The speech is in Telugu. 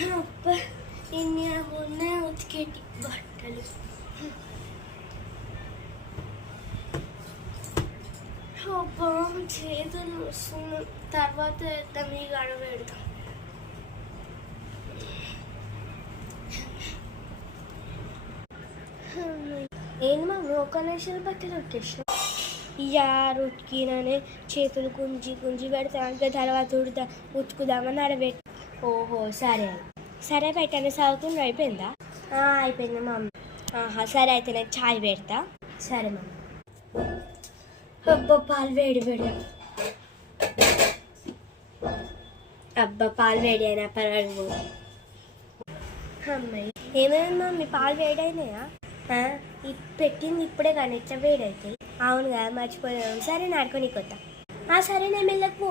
అబ్బా ఇన్ని ఉన్నాయి ఉతికేటి బట్టలు. అబ్బా చేతులు వస్తున్నాయి. తర్వాత వేద్దాం, ఈ గడవ పెడతాం. ఏంటి మమ్మీ ఒక నిమిషాలు బట్టలు ఉతికేసిన? ఉతికిననే చేతులు గుంజి గుంజి పెడతా, తర్వాత ఉతుకుదామని అడబెట్టి. ఓహో సరే సరే పెట్టండి. చదువుతుంది అయిపోయిందా? అయిపోయింది మమ్మీ. సరే అయితే నేను ఛాయ్ పెడతా. సరే మమ్మీ. అబ్బా పాలు వేడి వేడి. అబ్బా పాలు వేడి అయినా పర్వాలేదు. అమ్మాయి ఏమైంది మమ్మీ, పాలు వేడైనాయా? పెట్టింది ఇప్పుడే కానీ ఇట్లా వేడైతాయి. అవును కదా, మర్చిపోయాను. సరే నాడుకొని కొత్త. సరే నేను వెళ్ళకు.